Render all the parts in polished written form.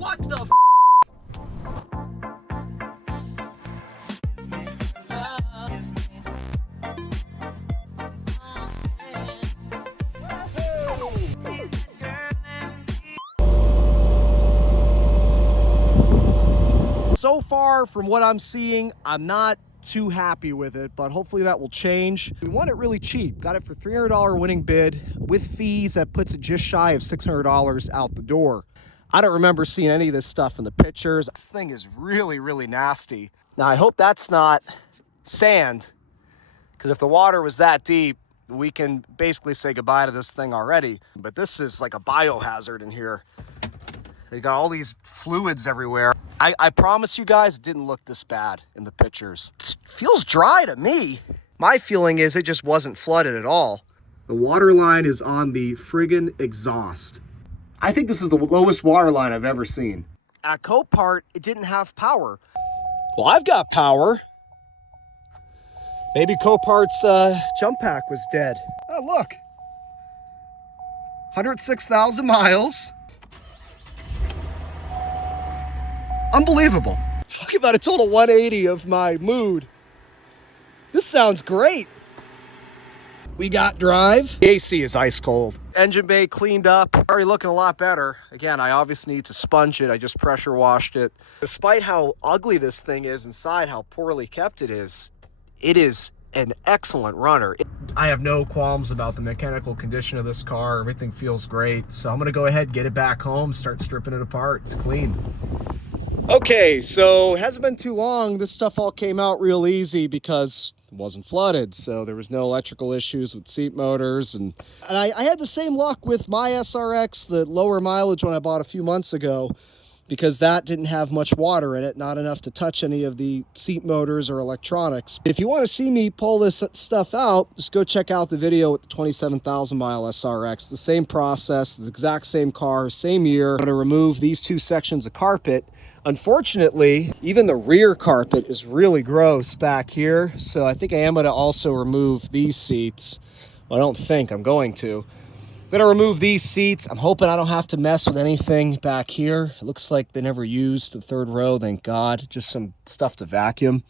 What the f? So far from what I'm seeing, I'm not too happy with it, but hopefully that will change. We want it really cheap. Got it for $300 winning bid with fees. That puts it just shy of $600 out the door. I don't remember seeing any of this stuff in the pictures. This thing is really, really nasty. Now I hope that's not sand, because if the water was that deep, we can basically say goodbye to this thing already. But this is like a biohazard in here. They got all these fluids everywhere. I promise you guys, it didn't look this bad in the pictures. It feels dry to me. My feeling is it just wasn't flooded at all. The water line is on the friggin' exhaust. I think this is the lowest water line I've ever seen. At Copart, it didn't have power. Well, I've got power. Maybe Copart's jump pack was dead. Oh, look. 106,000 miles. Unbelievable. Talk about a total 180 of my mood. This sounds great. We got drive. The AC is ice cold. Engine bay cleaned up. Already looking a lot better. Again, I obviously need to sponge it. I just pressure washed it. Despite how ugly this thing is inside, how poorly kept it is an excellent runner. I have no qualms about the mechanical condition of this car. Everything feels great. So I'm gonna go ahead, get it back home, start stripping it apart. It's clean. Okay, so it hasn't been too long. This stuff all came out real easy because it wasn't flooded. So there was no electrical issues with seat motors. And I had the same luck with my SRX, the lower mileage one I bought a few months ago, because that didn't have much water in it, not enough to touch any of the seat motors or electronics. If you want to see me pull this stuff out, just go check out the video with the 27,000 mile SRX. The same process, the exact same car, same year. I'm going to remove these two sections of carpet. Unfortunately, even the rear carpet is really gross back here. So I think I am going to also remove these seats. Well, I don't think I'm going to. I'm gonna remove these seats. I'm hoping I don't have to mess with anything back here. It looks like they never used the third row, thank God. Just some stuff to vacuum.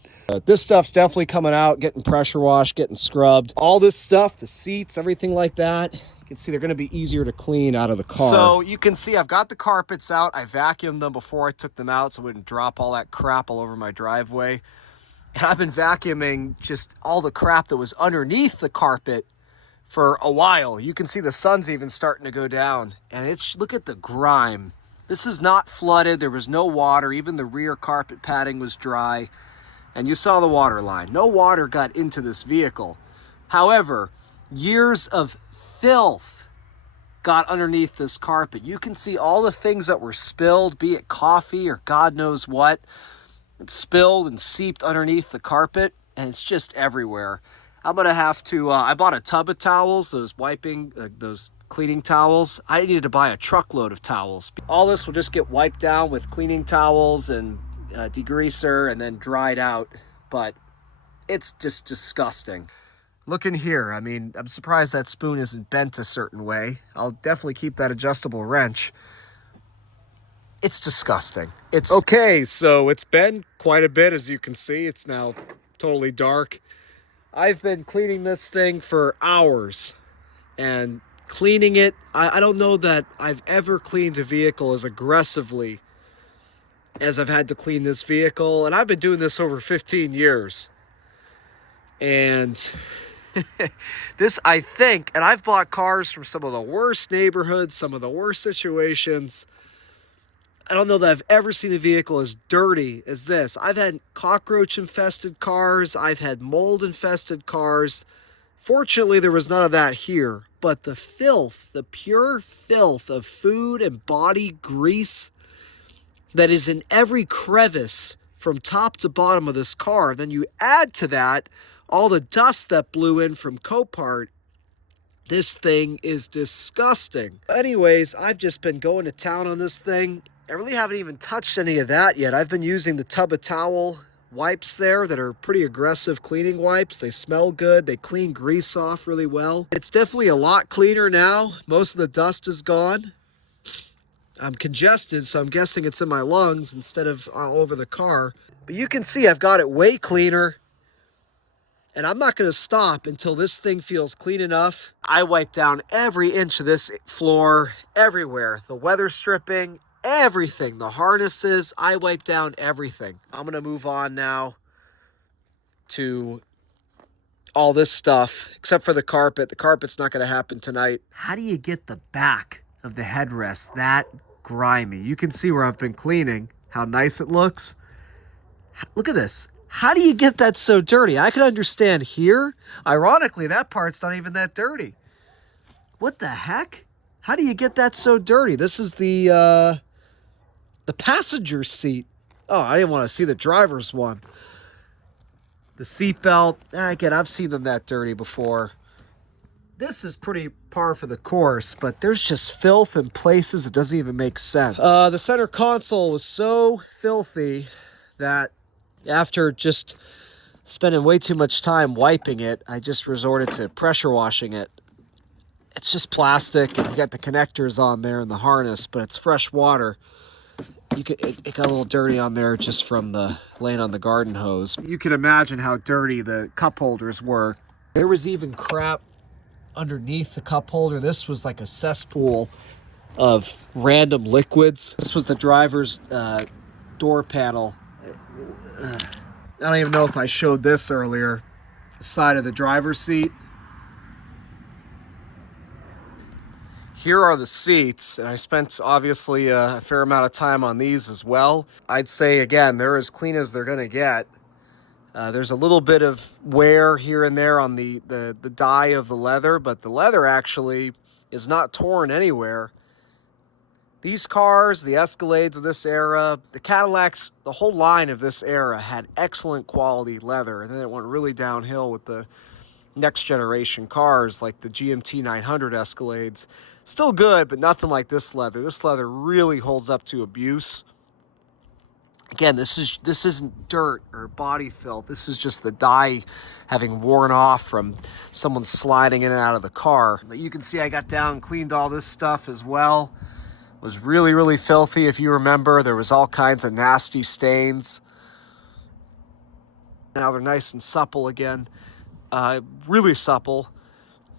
This stuff's definitely coming out, getting pressure washed, getting scrubbed. All this stuff, the seats, everything like that, you can see they're gonna be easier to clean out of the car. So you can see I've got the carpets out. I vacuumed them before I took them out so I wouldn't drop all that crap all over my driveway. And I've been vacuuming just all the crap that was underneath the carpet for a while. You can see the sun's even starting to go down, and look at the grime. This is not flooded. There was no water. Even the rear carpet padding was dry, and you saw the water line. No water got into this vehicle. However, years of filth got underneath this carpet. You can see all the things that were spilled, be it coffee or God knows what. It's spilled and seeped underneath the carpet, and it's just everywhere. I'm gonna have to, I bought a tub of towels, those cleaning towels. I needed to buy a truckload of towels. All this will just get wiped down with cleaning towels and degreaser and then dried out, but it's just disgusting. Look in here. I mean, I'm surprised that spoon isn't bent a certain way. I'll definitely keep that adjustable wrench. It's disgusting. It's okay, so it's been quite a bit, as you can see. It's now totally dark. I've been cleaning this thing for hours, and cleaning it, I don't know that I've ever cleaned a vehicle as aggressively as I've had to clean this vehicle, and I've been doing this over 15 years. And this, I think, and I've bought cars from some of the worst neighborhoods, some of the worst situations. I don't know that I've ever seen a vehicle as dirty as this. I've had cockroach-infested cars. I've had mold-infested cars. Fortunately, there was none of that here. But the filth, the pure filth of food and body grease that is in every crevice from top to bottom of this car. Then you add to that all the dust that blew in from Copart. This thing is disgusting. Anyways, I've just been going to town on this thing. I really haven't even touched any of that yet. I've been using the tub of towel wipes there that are pretty aggressive cleaning wipes. They smell good. They clean grease off really well. It's definitely a lot cleaner now. Most of the dust is gone. I'm congested, so I'm guessing it's in my lungs instead of all over the car. But you can see I've got it way cleaner. And I'm not going to stop until this thing feels clean enough. I wipe down every inch of this floor, everywhere. The weather stripping, everything. The harnesses, I wipe down everything. I'm going to move on now to all this stuff, except for the carpet. The carpet's not going to happen tonight. How do you get the back of the headrest that grimy? You can see where I've been cleaning, how nice it looks. Look at this. How do you get that so dirty? I can understand here. Ironically, that part's not even that dirty. What the heck? How do you get that so dirty? This is the passenger seat. Oh, I didn't want to see the driver's one. The seat belt. Again, I've seen them that dirty before. This is pretty par for the course, but there's just filth in places it doesn't even make sense. The center console was so filthy that after just spending way too much time wiping it, I just resorted to pressure washing it. It's just plastic, and you got the connectors on there and the harness, but it's fresh water. It got a little dirty on there just from the laying on the garden hose. You can imagine how dirty the cup holders were. There was even crap underneath the cup holder. This was like a cesspool of random liquids. This was the driver's door panel. I don't even know if I showed this earlier. The side of the driver's seat. Here are the seats, and I spent obviously a fair amount of time on these as well. I'd say, again, they're as clean as they're gonna get. There's a little bit of wear here and there on the dye of the leather, but the leather actually is not torn anywhere. These cars, the Escalades of this era, the Cadillacs, the whole line of this era had excellent quality leather. And then it went really downhill with the next generation cars like the GMT 900 Escalades. Still good, but nothing like this leather. This leather really holds up to abuse. Again, this isn't dirt or body filth. This is just the dye having worn off from someone sliding in and out of the car. But you can see I got down and cleaned all this stuff as well. It was really, really filthy. If you remember, there was all kinds of nasty stains. Now they're nice and supple again. Really supple,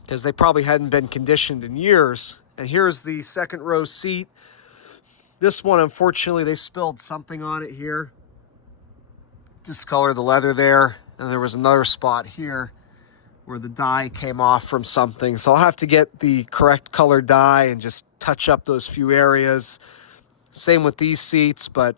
because they probably hadn't been conditioned in years. And here's the second row seat. This one, unfortunately, they spilled something on it here. Discolored the leather there. And there was another spot here where the dye came off from something. So I'll have to get the correct color dye and just touch up those few areas. Same with these seats, but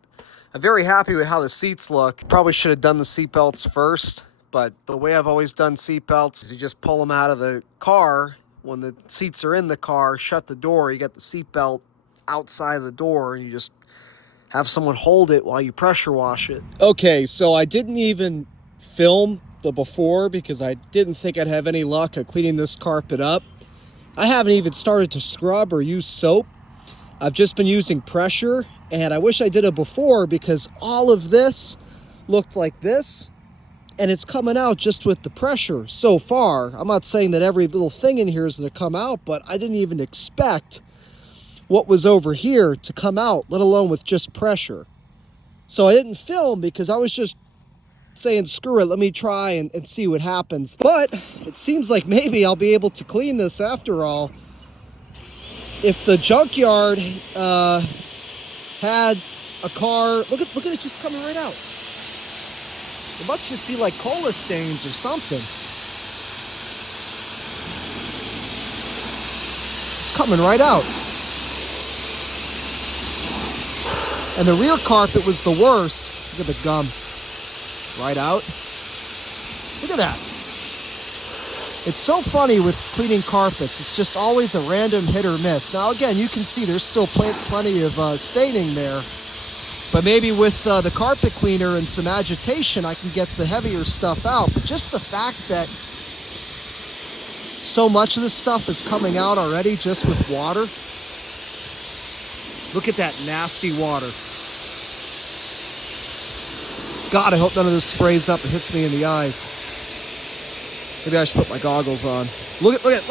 I'm very happy with how the seats look. Probably should have done the seat belts first, but the way I've always done seat belts is you just pull them out of the car. When the seats are in the car, shut the door, you got the seat belt outside of the door, and you just have someone hold it while you pressure wash it. Okay, so I didn't even film the before because I didn't think I'd have any luck at cleaning this carpet up. I haven't even started to scrub or use soap. I've just been using pressure, and I wish I did it before because all of this looked like this, and it's coming out just with the pressure so far. I'm not saying that every little thing in here is going to come out, but I didn't even expect what was over here to come out, let alone with just pressure. So I didn't film because I was just saying, screw it, let me try and see what happens. But it seems like maybe I'll be able to clean this after all. If the junkyard had a car, look at it just coming right out. It must just be like cola stains or something. It's coming right out. And the rear carpet was the worst. Look at the gum. Right out. Look at that. It's so funny with cleaning carpets. It's just always a random hit or miss. Now again, you can see there's still plenty of staining there. But maybe with the carpet cleaner and some agitation, I can get the heavier stuff out. But just the fact that so much of this stuff is coming out already just with water. Look at that nasty water. God, I hope none of this sprays up and hits me in the eyes. Maybe I should put my goggles on. Look at.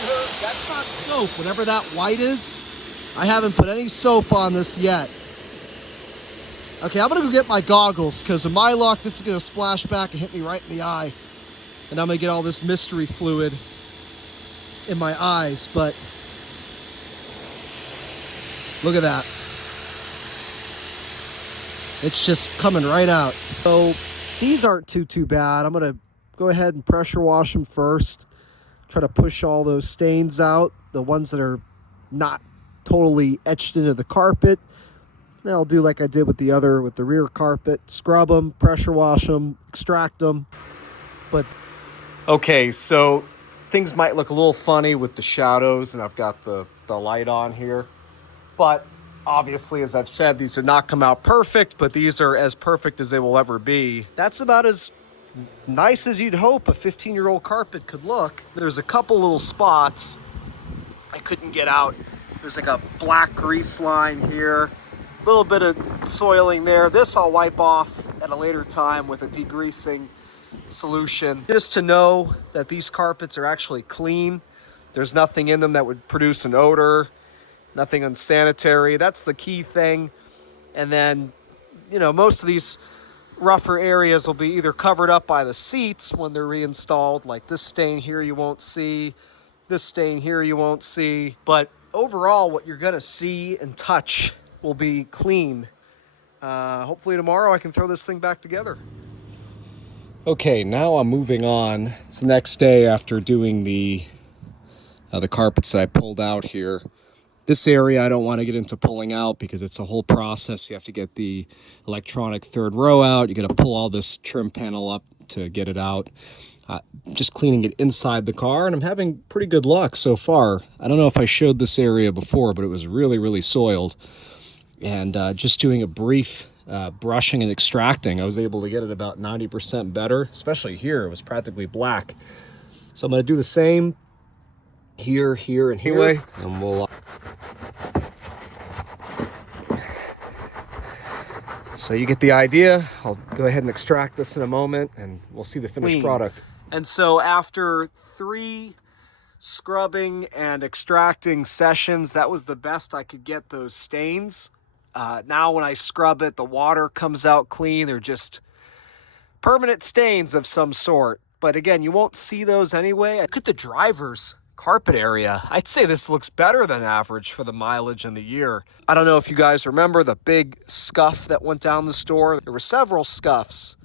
That's not soap. Whatever that white is, I haven't put any soap on this yet. Okay, I'm gonna go get my goggles, because in my luck, this is gonna splash back and hit me right in the eye. And I'm gonna get all this mystery fluid in my eyes, but look at that. It's just coming right out. So these aren't too bad. I'm gonna go ahead and pressure wash them first. Try to push all those stains out, the ones that are not totally etched into the carpet. Then I'll do like I did with the rear carpet, scrub them, pressure wash them, extract them. But okay, so things might look a little funny with the shadows, and I've got the light on here. But obviously, as I've said, these did not come out perfect, but these are as perfect as they will ever be. That's about as nice as you'd hope a 15-year-old carpet could look. There's a couple little spots I couldn't get out. There's like a black grease line here, a little bit of soiling there. This I'll wipe off at a later time with a degreasing solution, just to know that these carpets are actually clean. There's nothing in them that would produce an odor, nothing unsanitary. That's the key thing. And then, you know, most of these rougher areas will be either covered up by the seats when they're reinstalled, like this stain here you won't see, this stain here you won't see. But overall, what you're gonna see and touch will be clean. Hopefully tomorrow I can throw this thing back together. Okay, now I'm moving on. It's the next day after doing the carpets that I pulled out here. This area I don't want to get into pulling out because it's a whole process. You have to get the electronic third row out. You got to pull all this trim panel up to get it out. Just cleaning it inside the car, and I'm having pretty good luck so far. I don't know if I showed this area before, but it was really soiled. And just doing a brief brushing and extracting, I was able to get it about 90% better, especially here. It was practically black. So I'm going to do the same here, and here. Anyway, and we'll... So you get the idea. I'll go ahead and extract this in a moment, and we'll see the finished product. And so after 3 scrubbing and extracting sessions, that was the best I could get those stains. Now when I scrub it, the water comes out clean. They're just permanent stains of some sort. But again, you won't see those anyway. Look at the driver's carpet area. I'd say this looks better than average for the mileage and the year. I don't know if you guys remember the big scuff that went down the store. There were several scuffs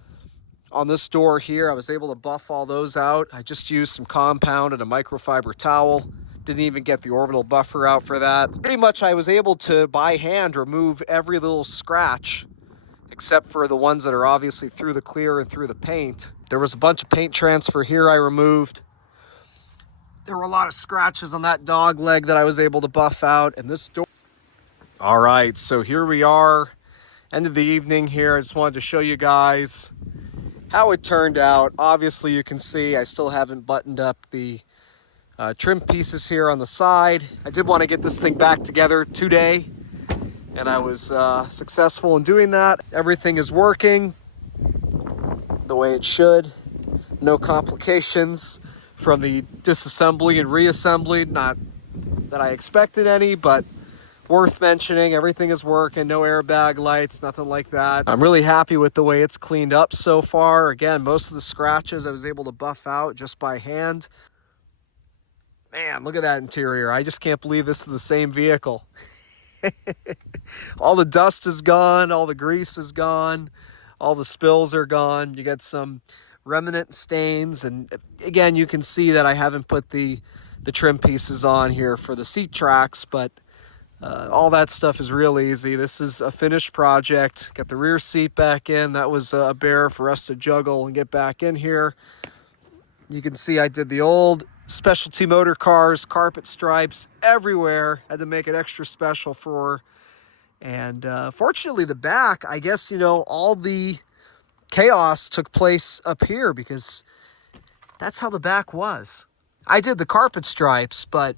on this door here. I was able to buff all those out. I just used some compound and a microfiber towel. Didn't even get the orbital buffer out for that. Pretty much I was able to, by hand, remove every little scratch except for the ones that are obviously through the clear and through the paint. There was a bunch of paint transfer here I removed. There were a lot of scratches on that dog leg that I was able to buff out, and this door. All right, so here we are, end of the evening here. I just wanted to show you guys how it turned out. Obviously, you can see I still haven't buttoned up the trim pieces here on the side. I did want to get this thing back together today, and I was successful in doing that. Everything is working the way it should. No complications from the disassembly and reassembly. Not that I expected any, but worth mentioning. Everything is working. No airbag lights, nothing like that. I'm really happy with the way it's cleaned up so far. Again, most of the scratches I was able to buff out just by hand. Man, look at that interior. I just can't believe this is the same vehicle. All the dust is gone. All the grease is gone. All the spills are gone. You got some remnant stains. And again, you can see that I haven't put the trim pieces on here for the seat tracks, but all that stuff is real easy. This is a finished project. Got the rear seat back in. That was a bear for us to juggle and get back in here. You can see I did the old specialty motor cars, carpet stripes everywhere. Had to make it extra special for. And fortunately, the back, I guess, you know, all the chaos took place up here because that's how the back was. I did the carpet stripes, but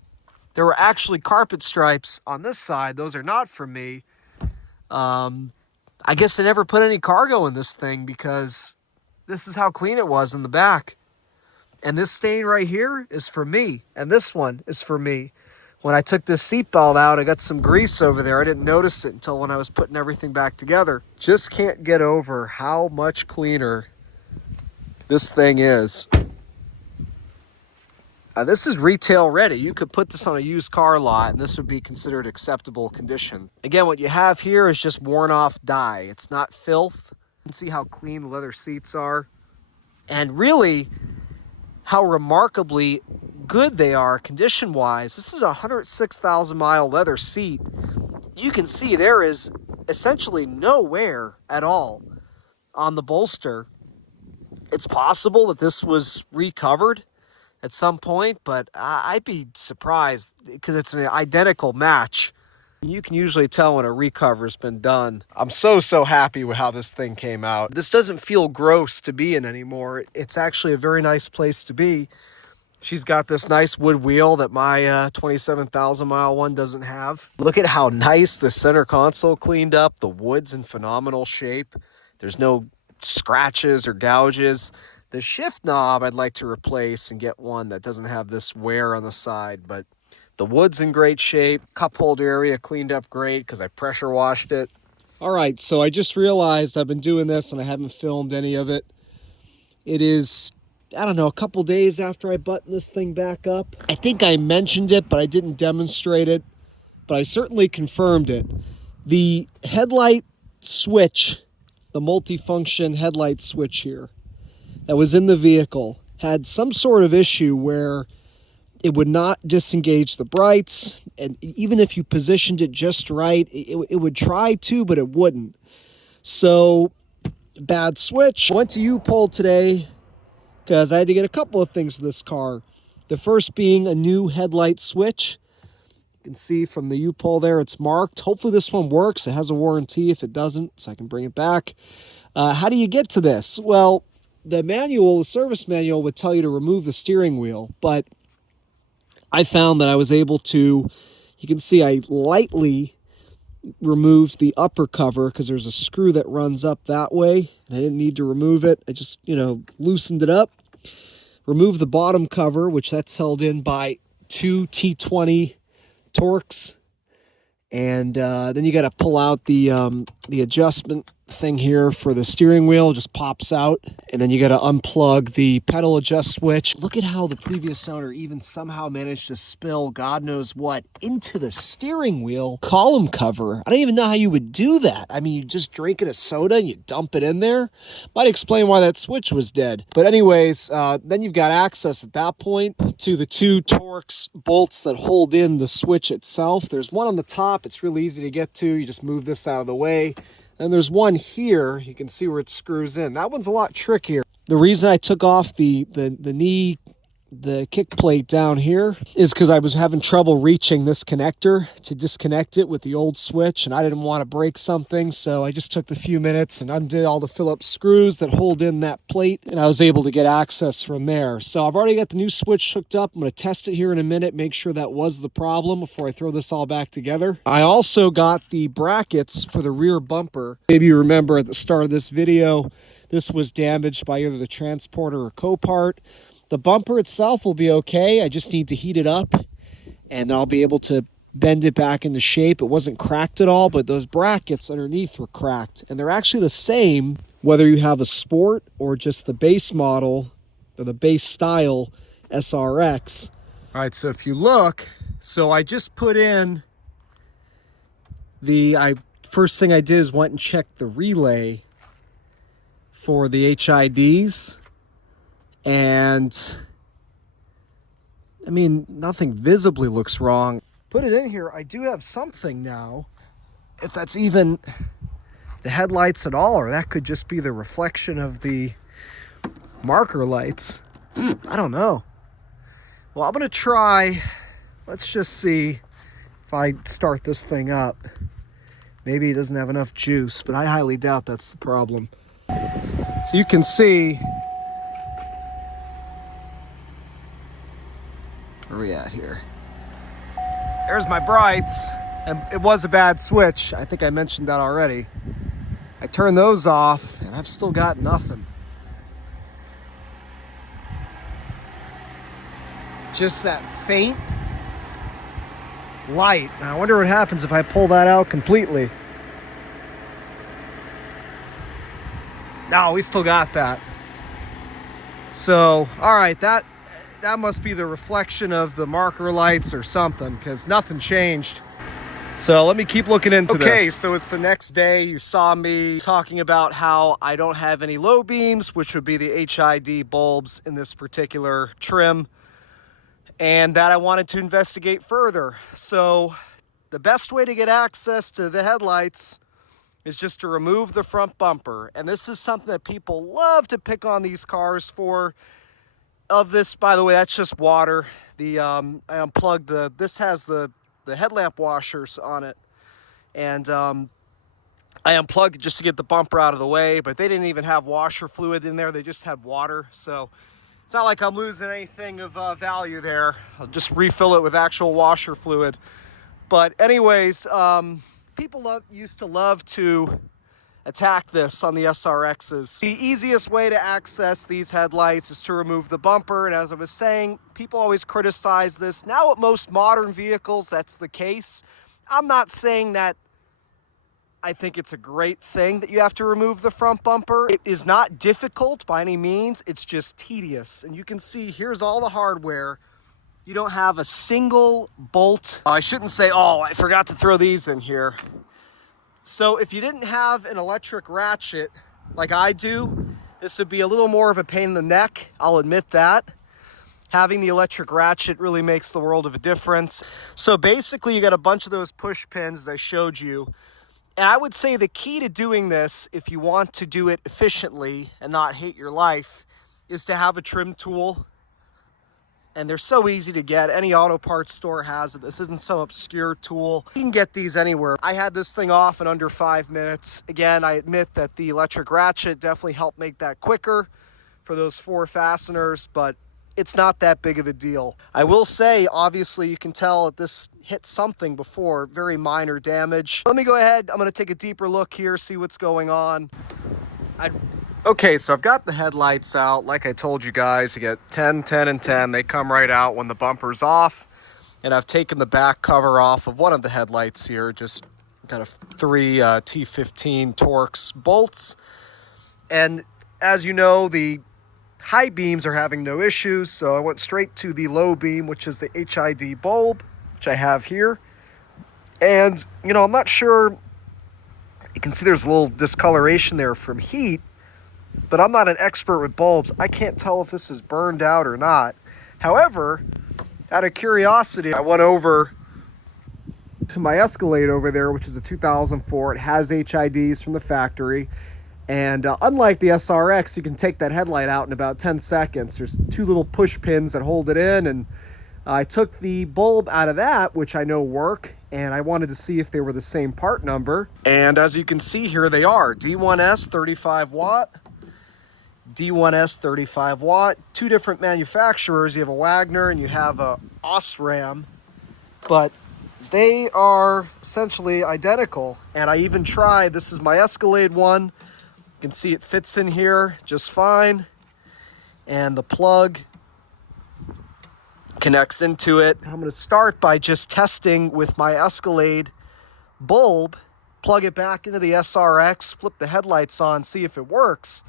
there were actually carpet stripes on this side. Those are not from me. I guess I never put any cargo in this thing because this is how clean it was in the back. And this stain right here is for me. And this one is for me. When I took this seatbelt out, I got some grease over there. I didn't notice it until when I was putting everything back together. Just can't get over how much cleaner this thing is. This is retail ready. You could put this on a used car lot and this would be considered acceptable condition. Again, what you have here is just worn off dye. It's not filth. You can see how clean the leather seats are. And really, how remarkably good they are condition-wise. This is a 106,000 mile leather seat. You can see there is essentially no wear at all on the bolster. It's possible that this was recovered at some point, but I'd be surprised because it's an identical match. You can usually tell when a recover's been done. I'm so happy with how this thing came out. This doesn't feel gross to be in anymore. It's actually a very nice place to be. She's got this nice wood wheel that my 27,000 mile one doesn't have. Look at how nice the center console cleaned up. The wood's in phenomenal shape. There's no scratches or gouges. The shift knob I'd like to replace and get one that doesn't have this wear on the side, but the wood's in great shape. Cup holder area cleaned up great because I pressure washed it. All right, so I just realized I've been doing this and I haven't filmed any of it. It is, I don't know, a couple days after I button this thing back up. I think I mentioned it, but I didn't demonstrate it, but I certainly confirmed it. The headlight switch, the multifunction headlight switch here that was in the vehicle had some sort of issue where it would not disengage the brights, and even if you positioned it just right, it would try to, but it wouldn't. So, bad switch. I went to U-Pole today because I had to get a couple of things to this car. The first being a new headlight switch. You can see from the U-Pole there, it's marked. Hopefully this one works. It has a warranty if it doesn't, so I can bring it back. How do you get to this? Well, the manual, the service manual would tell you to remove the steering wheel, but I found that I was able to, you can see I lightly removed the upper cover because there's a screw that runs up that way, and I didn't need to remove it. I just, loosened it up. Removed the bottom cover, which that's held in by two T20 Torx. And then you got to pull out the adjustment thing here for the steering wheel. It just pops out, and then you got to unplug the pedal adjust switch. Look at how the previous owner even somehow managed to spill God knows what into the steering wheel column cover. I don't even know how you would do that. I mean, you just drink it a soda and you dump it in there. Might explain why that switch was dead. But anyways, then you've got access at that point to the two Torx bolts that hold in the switch itself. There's one on the top. It's really easy to get to. You just move this out of the way. And there's one here. You can see where it screws in. That one's a lot trickier. The reason I took off the kick plate down here is because I was having trouble reaching this connector to disconnect it with the old switch, and I didn't want to break something, so I just took the few minutes and undid all the Phillips screws that hold in that plate, and I was able to get access from there. So I've already got the new switch hooked up. I'm going to test it here in a minute, make sure that was the problem before I throw this all back together. I also got the brackets for the rear bumper. Maybe you remember at the start of this video, this was damaged by either the transporter or Copart. The bumper itself will be okay. I just need to heat it up and I'll be able to bend it back into shape. It wasn't cracked at all, but those brackets underneath were cracked. And they're actually the same whether you have a Sport or just the base model or the base style SRX. All right, so if you look, so I just put in first thing I did is went and checked the relay for the HIDs. And I mean, nothing visibly looks wrong. Put it in here. I do have something now. If that's even the headlights at all, or that could just be the reflection of the marker lights. I don't know. Well, I'm gonna try. Let's just see if I start this thing up. Maybe it doesn't have enough juice, but I highly doubt that's the problem. So you can see. Where are we at here? There's my brights, and it was a bad switch. I think I mentioned that already. I turned those off, and I've still got nothing. just that faint light. Now, I wonder what happens if I pull that out completely. No, we still got that. So, all right, that must be the reflection of the marker lights or something, because nothing changed. So let me keep looking into this. Okay, so it's the next day. You saw me talking about how I don't have any low beams, which would be the HID bulbs in this particular trim, and that I wanted to investigate further. So the best way to get access to the headlights is just to remove the front bumper. And this is something that people love to pick on these cars for. Of this, by the way, that's just water. I unplugged this has the headlamp washers on it. And I unplugged it just to get the bumper out of the way, but they didn't even have washer fluid in there. They just had water. So it's not like I'm losing anything of value there. I'll just refill it with actual washer fluid. But anyways, people used to love to attack this on the SRXs. The easiest way to access these headlights is to remove the bumper, and as I was saying, people always criticize this. Now with most modern vehicles, that's the case. I'm not saying that I think it's a great thing that you have to remove the front bumper. It is not difficult by any means, it's just tedious. And you can see here's all the hardware. You don't have a single bolt. I shouldn't say, oh, I forgot to throw these in here. So if you didn't have an electric ratchet like I do, this would be a little more of a pain in the neck, I'll admit that. Having the electric ratchet really makes the world of a difference. So basically you got a bunch of those push pins as I showed you. And I would say the key to doing this, if you want to do it efficiently and not hate your life, is to have a trim tool. And they're so easy to get. Any auto parts store has it. This isn't some obscure tool. You can get these anywhere. I had this thing off in under 5 minutes. Again, I admit that the electric ratchet definitely helped make that quicker for those 4 fasteners, but it's not that big of a deal. I will say, obviously, you can tell that this hit something before, very minor damage. Let me go ahead. I'm gonna take a deeper look here, see what's going on. Okay, so I've got the headlights out. Like I told you guys, you get 10, 10, and 10. They come right out when the bumper's off. And I've taken the back cover off of one of the headlights here. Just got 3 T15 Torx bolts. And as you know, the high beams are having no issues. So I went straight to the low beam, which is the HID bulb, which I have here. And, you know, I'm not sure. You can see there's a little discoloration there from heat. But I'm not an expert with bulbs. I can't tell if this is burned out or not. However, out of curiosity, I went over to my Escalade over there, which is a 2004. It has HIDs from the factory. And unlike the SRX, you can take that headlight out in about 10 seconds. There's 2 little push pins that hold it in. And I took the bulb out of that, which I know work. And I wanted to see if they were the same part number. And as you can see here, they are. D1S 35 watt. D1S 35 watt, 2 different manufacturers. You have a Wagner and you have a Osram, but they are essentially identical. And I even tried, this is my Escalade one. You can see it fits in here just fine. And the plug connects into it. I'm gonna start by just testing with my Escalade bulb, plug it back into the SRX, flip the headlights on, see if it works.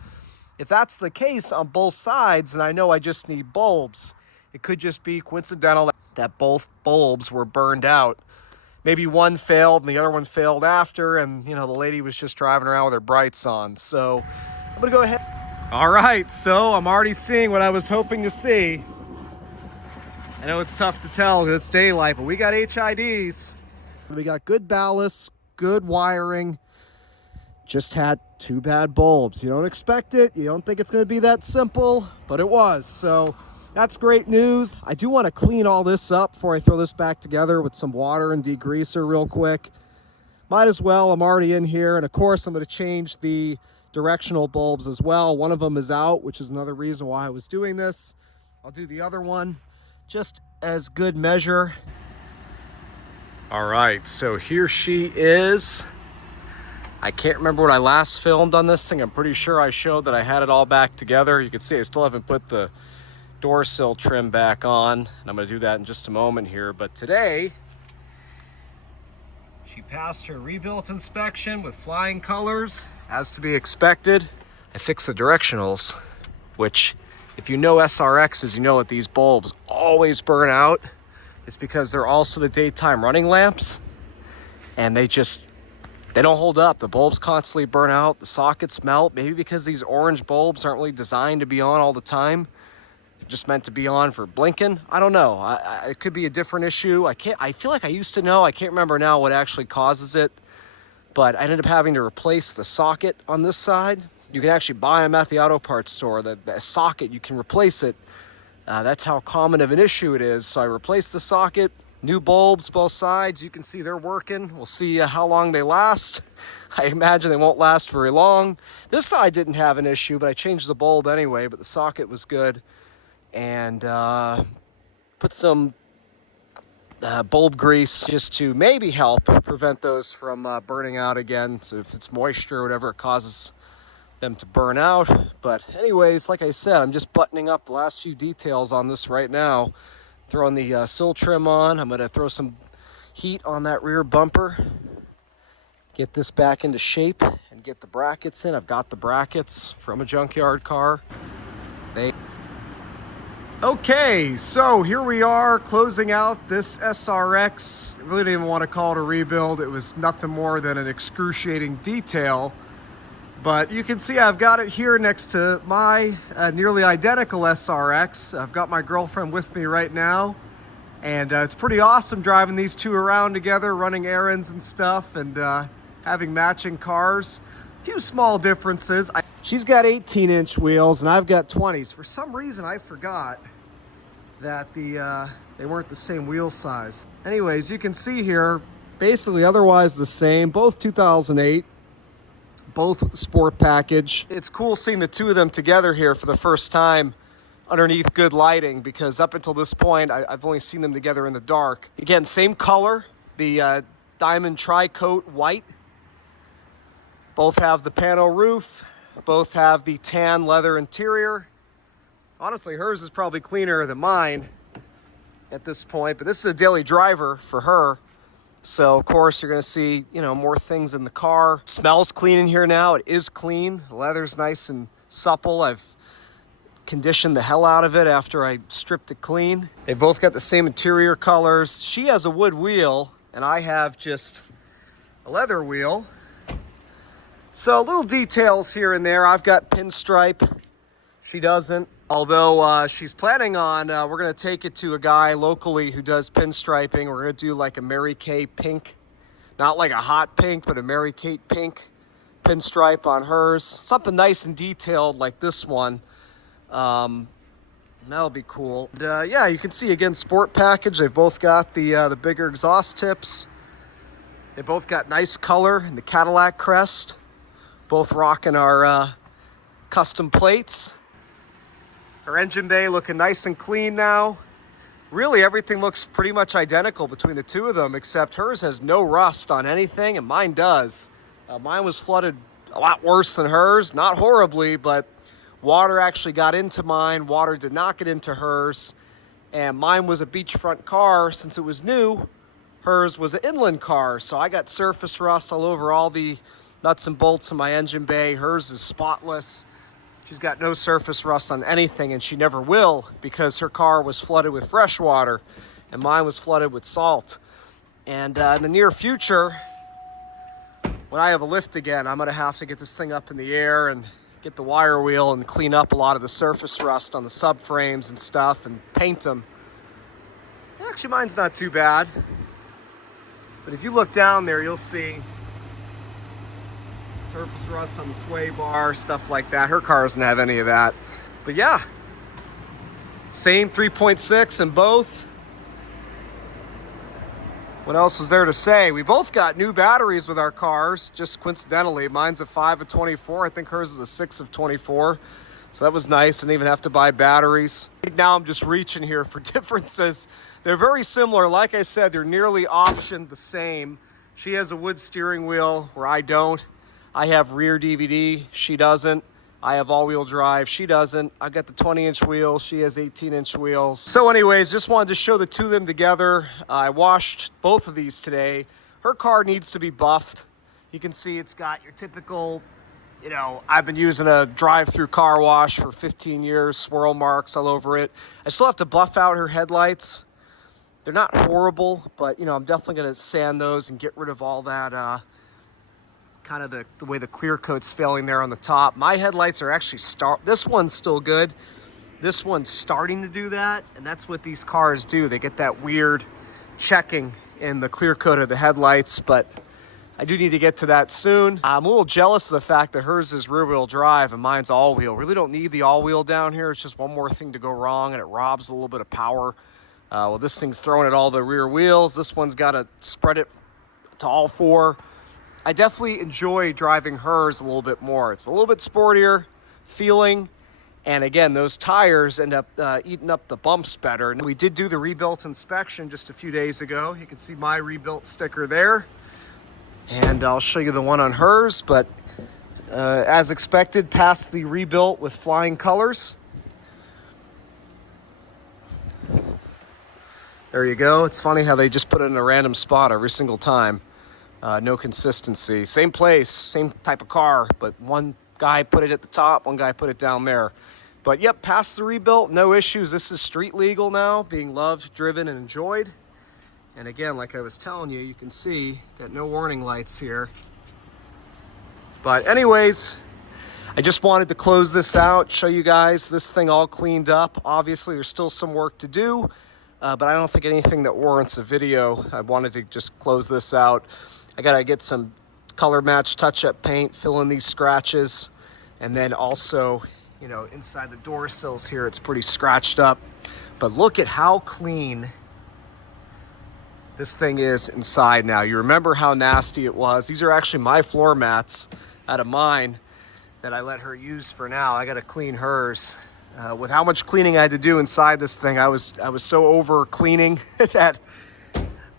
If that's the case on both sides, and I know I just need bulbs, it could just be coincidental that both bulbs were burned out. Maybe one failed and the other one failed after, and you know, the lady was just driving around with her brights on. So I'm gonna go ahead. All right, so I'm already seeing what I was hoping to see. I know it's tough to tell because it's daylight, but we got HIDs. We got good ballast, good wiring. Just had 2 bad bulbs. You don't expect it. You don't think it's going to be that simple, but it was. So that's great news. I do want to clean all this up before I throw this back together with some water and degreaser real quick. Might as well. I'm already in here. And of course, I'm going to change the directional bulbs as well. One of them is out, which is another reason why I was doing this. I'll do the other one just as good measure. All right, so here she is. I can't remember when I last filmed on this thing. I'm pretty sure I showed that I had it all back together. You can see I still haven't put the door sill trim back on, and I'm going to do that in just a moment here. But today, she passed her rebuilt inspection with flying colors, as to be expected. I fixed the directionals, which, if you know SRXs, you know that these bulbs always burn out. It's because they're also the daytime running lamps, and they don't hold up. The bulbs constantly burn out, the sockets melt, maybe because these orange bulbs aren't really designed to be on all the time. They're just meant to be on for blinking. I don't know. It could be a different issue. I feel like I used to know. I can't remember now what actually causes it, but I ended up having to replace the socket on this side. You can actually buy them at the auto parts store. The socket, you can replace it. That's how common of an issue it is. So I replaced the socket, new bulbs, both sides. You can see they're working. We'll see how long they last. I imagine they won't last very long. This side didn't have an issue, but I changed the bulb anyway, but the socket was good. And put some bulb grease just to maybe help prevent those from burning out again. So if it's moisture or whatever, it causes them to burn out. But anyways, like I said, I'm just buttoning up the last few details on this right now. Throwing the sill trim on. I'm going to throw some heat on that rear bumper, get this back into shape, and get the brackets in. I've got the brackets from a junkyard car. Okay, so here we are closing out this SRX. I really didn't even want to call it a rebuild. It was nothing more than an excruciating detail. But you can see I've got it here next to my nearly identical SRX. I've got my girlfriend with me right now. And it's pretty awesome driving these two around together, running errands and stuff, and having matching cars. A few small differences. She's got 18-inch wheels and I've got 20s. For some reason, I forgot that they weren't the same wheel size. Anyways, you can see here, basically otherwise the same, both 2008. Both with the sport package. It's cool seeing the two of them together here for the first time underneath good lighting, because up until this point, I've only seen them together in the dark. Again, same color, the diamond tri-coat white. Both have the panel roof. Both have the tan leather interior. Honestly, hers is probably cleaner than mine at this point, but this is a daily driver for her. So, of course, you're going to see, more things in the car. It smells clean in here now. It is clean. The leather's nice and supple. I've conditioned the hell out of it after I stripped it clean. They both got the same interior colors. She has a wood wheel, and I have just a leather wheel. So, little details here and there. I've got pinstripe. She doesn't. Although she's planning on, we're going to take it to a guy locally who does pinstriping. We're going to do like a Mary Kay pink. Not like a hot pink, but a Mary Kate pink pinstripe on hers. Something nice and detailed like this one. That'll be cool. And, yeah, you can see, again, sport package. They've both got the bigger exhaust tips. They both got nice color in the Cadillac crest. Both rocking our custom plates. Her engine bay looking nice and clean now. Really, everything looks pretty much identical between the two of them, except hers has no rust on anything, and mine does. Mine was flooded a lot worse than hers. Not horribly, but water actually got into mine. Water did not get into hers. And mine was a beachfront car since it was new. Hers was an inland car, so I got surface rust all over all the nuts and bolts in my engine bay. Hers is spotless. She's got no surface rust on anything, and she never will, because her car was flooded with fresh water and mine was flooded with salt. And in the near future, when I have a lift again, I'm going to have to get this thing up in the air and get the wire wheel and clean up a lot of the surface rust on the subframes and stuff and paint them. Actually, mine's not too bad. But if you look down there, you'll see surface rust on the sway bar, stuff like that. Her car doesn't have any of that. But yeah, same 3.6 in both. What else is there to say? We both got new batteries with our cars, just coincidentally. Mine's a 5 of 24. I think hers is a 6 of 24. So that was nice. I didn't even have to buy batteries. Now I'm just reaching here for differences. They're very similar. Like I said, they're nearly optioned the same. She has a wood steering wheel where I don't. I have rear DVD. She doesn't. I have all-wheel drive. She doesn't. I got the 20-inch wheels. She has 18-inch wheels. So anyways, just wanted to show the two of them together. I washed both of these today. Her car needs to be buffed. You can see it's got your typical, you know, I've been using a drive-through car wash for 15 years, swirl marks all over it. I still have to buff out her headlights. They're not horrible, but, you know, I'm definitely going to sand those and get rid of all that, kind of the way the clear coat's failing there on the top. My headlights are actually this one's still good. This one's starting to do that, and that's what these cars do. They get that weird checking in the clear coat of the headlights, but I do need to get to that soon. I'm a little jealous of the fact that hers is rear-wheel drive and mine's all-wheel. Really don't need the all-wheel down here. It's just one more thing to go wrong, and it robs a little bit of power. Well, this thing's throwing at all the rear wheels. This one's got to spread it to all four. I definitely enjoy driving hers a little bit more. It's a little bit sportier feeling. And again, those tires end up eating up the bumps better. And we did do the rebuilt inspection just a few days ago. You can see my rebuilt sticker there. And I'll show you the one on hers. But as expected, passed the rebuilt with flying colors. There you go. It's funny how they just put it in a random spot every single time. No consistency. Same place, same type of car, but one guy put it at the top, one guy put it down there. But yep, past the rebuilt, no issues. This is street legal now, being loved, driven, and enjoyed. And again, like I was telling you, you can see, got no warning lights here. But anyways, I just wanted to close this out, show you guys this thing all cleaned up. Obviously, there's still some work to do, but I don't think anything that warrants a video. I wanted to just close this out. I gotta get some color match touch-up paint, fill in these scratches, and then also, you know, inside the door sills here, it's pretty scratched up. But look at how clean this thing is inside now. You remember how nasty it was. These are actually my floor mats out of mine that I let her use for now. I gotta clean hers. With how much cleaning I had to do inside this thing, I was so over cleaning that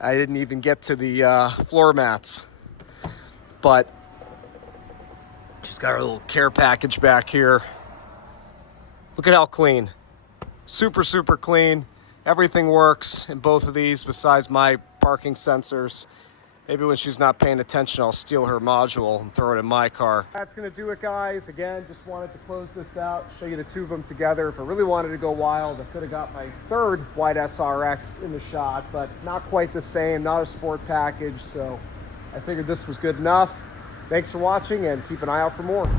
I didn't even get to the floor mats. But she's got her little care package back here. Look at how clean. Super, super clean. Everything works in both of these besides my parking sensors. Maybe when she's not paying attention, I'll steal her module and throw it in my car. That's gonna do it, guys. Again, just wanted to close this out, show you the two of them together. If I really wanted to go wild, I could have got my third white SRX in the shot, but not quite the same, not a sport package, so I figured this was good enough. Thanks for watching, and keep an eye out for more.